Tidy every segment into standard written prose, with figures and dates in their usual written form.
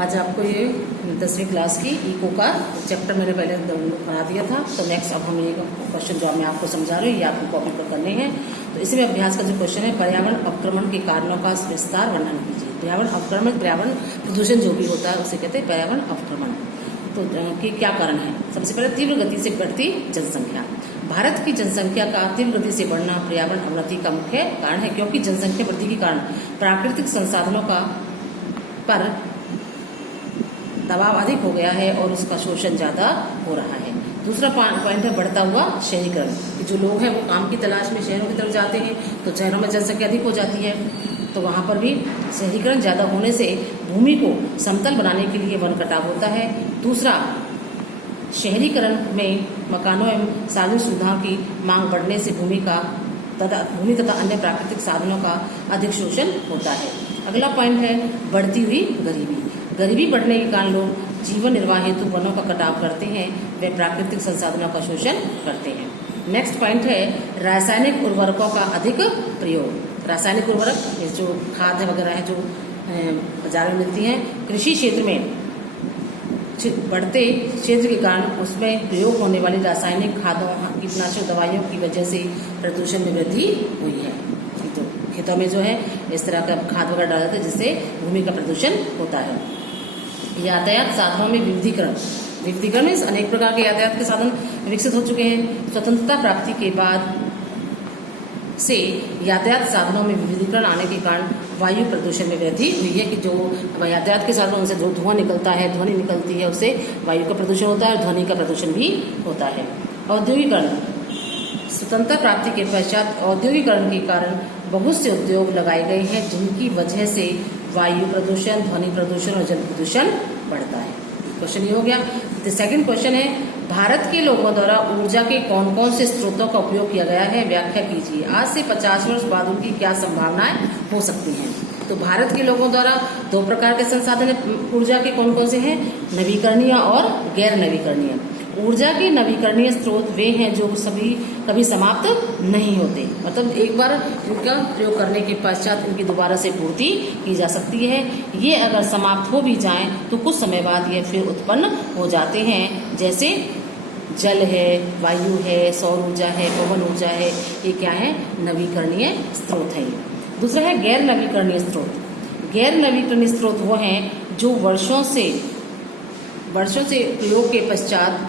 आज आपको ये 10वीं क्लास की इको का चैप्टर मैंने पहले पढ़ा दिया था। तो नेक्स्ट अब हम ये क्वेश्चन जो मैं आपको समझा रही हूँ ये आपको कॉपी पर करने हैं। तो इसी में अभ्यास का जो क्वेश्चन है, पर्यावरण अवक्रमण के कारणों का विस्तार वर्णन कीजिए। पर्यावरण अवक्रमण, पर्यावरण प्रदूषण जो भी होता है उसे कहते हैं पर्यावरण अवक्रमण। तो के क्या कारण है? सबसे पहले तीव्र गति से बढ़ती जनसंख्या। भारत की जनसंख्या का तीव्र गति से बढ़ना पर्यावरण अवनति का मुख्य कारण है, क्योंकि जनसंख्या वृद्धि के कारण प्राकृतिक संसाधनों का पर दबाव अधिक हो गया है और उसका शोषण ज्यादा हो रहा है। दूसरा पॉइंट है बढ़ता हुआ शहरीकरण, कि जो लोग हैं वो काम की तलाश में शहरों की तरफ जाते हैं, तो शहरों में जनसंख्या अधिक हो जाती है, तो वहां पर भी शहरीकरण ज्यादा होने से भूमि को समतल बनाने के लिए वन कटाव होता है। दूसरा, शहरीकरण में मकानों एवं सार्वजनिक सुविधाओं की मांग बढ़ने से भूमि तथा अन्य प्राकृतिक साधनों का अधिक शोषण होता है। अगला पॉइंट है बढ़ती हुई गरीबी। गरीबी बढ़ने के कारण लोग जीवन निर्वाह हेतु वनों का कटाव करते हैं, वे प्राकृतिक संसाधनों का शोषण करते हैं। नेक्स्ट पॉइंट है रासायनिक उर्वरकों का अधिक प्रयोग। रासायनिक उर्वरक जो खाद वगैरह है जो बाजार में मिलती हैं, कृषि क्षेत्र में बढ़ते क्षेत्र के कारण उसमें प्रयोग होने वाली रासायनिक खादों, कीटनाशक दवाइयों की वजह से प्रदूषण में वृद्धि हुई है। तो खेतों में जो है इस तरह का खाद वगैरह डाला जाता है जिससे भूमि का प्रदूषण होता है। यातायात साधनों में विविधीकरण में अनेक प्रकार के यातायात के साधन विकसित हो चुके हैं। स्वतंत्रता प्राप्ति के बाद से यातायात साधनों में विविधीकरण आने के कारण वायु प्रदूषण में वृद्धि हुई है, कि जो यातायात के साधनों से जो धुआं निकलता है, ध्वनि निकलती है, उससे वायु का प्रदूषण होता है और ध्वनि का प्रदूषण भी होता है। औद्योगिकरण, स्वतंत्रता प्राप्ति के पश्चात औद्योगिकरण के कारण बहुत से उद्योग लगाए गए हैं, जिनकी वजह से वायु प्रदूषण, ध्वनि प्रदूषण और जल प्रदूषण बढ़ता है। क्वेश्चन ये हो गया। तो सेकंड क्वेश्चन है भारत के लोगों द्वारा ऊर्जा के कौन कौन से स्रोतों का उपयोग किया गया है, व्याख्या कीजिए। आज से 50 वर्ष बाद उनकी क्या संभावनाएं हो सकती हैं? तो भारत के लोगों द्वारा दो प्रकार के संसाधन ऊर्जा के कौन कौन से हैं? नवीकरणीय और गैर नवीकरणीय। ऊर्जा के नवीकरणीय स्रोत वे हैं जो कभी समाप्त नहीं होते, मतलब एक बार इनका प्रयोग करने के पश्चात इनकी दोबारा से पूर्ति की जा सकती है। ये अगर समाप्त हो भी जाएं तो कुछ समय बाद ये फिर उत्पन्न हो जाते हैं, जैसे जल है, वायु है, सौर ऊर्जा है, पवन ऊर्जा है। ये क्या है? नवीकरणीय स्रोत है। दूसरा है गैर नवीकरणीय स्रोत। गैर नवीकरणीय स्रोत वो हैं जो वर्षों से प्रयोग के पश्चात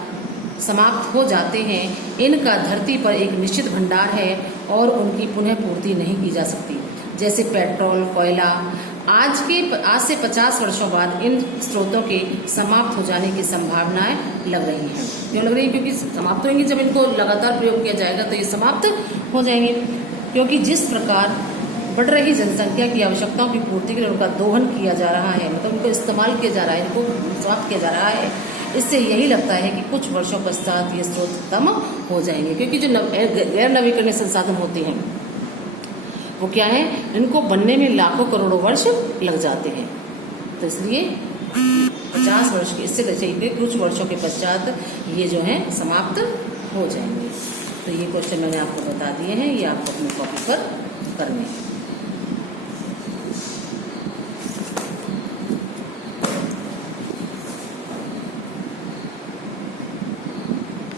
समाप्त हो जाते हैं। इनका धरती पर एक निश्चित भंडार है और उनकी पुनः पूर्ति नहीं की जा सकती, जैसे पेट्रोल, कोयला। आज से 50 वर्षों बाद इन स्रोतों के समाप्त हो जाने की संभावनाएं लग रही हैं। क्यों लग रही है? क्योंकि समाप्त होंगी, जब इनको लगातार प्रयोग किया जाएगा तो ये समाप्त हो जाएंगे। क्योंकि जिस प्रकार बढ़ रही जनसंख्या की आवश्यकताओं की पूर्ति के लिए उनका दोहन किया जा रहा है, मतलब उनको इस्तेमाल किया जा रहा है, इनको समाप्त किया जा रहा है, इससे यही लगता है कि कुछ वर्षों पश्चात ये स्रोत खत्म हो जाएंगे। क्योंकि जो गैर नवीकरणीय संसाधन होते हैं वो क्या है? इनको बनने में लाखों करोड़ों वर्ष लग जाते हैं। तो इसलिए 50 वर्ष के, इससे चाहिए कुछ वर्षों के पश्चात ये जो है समाप्त हो जाएंगे। तो ये क्वेश्चन मैंने आपको बता दिए हैं, ये आपको अपनी कॉपी पर करने हैं।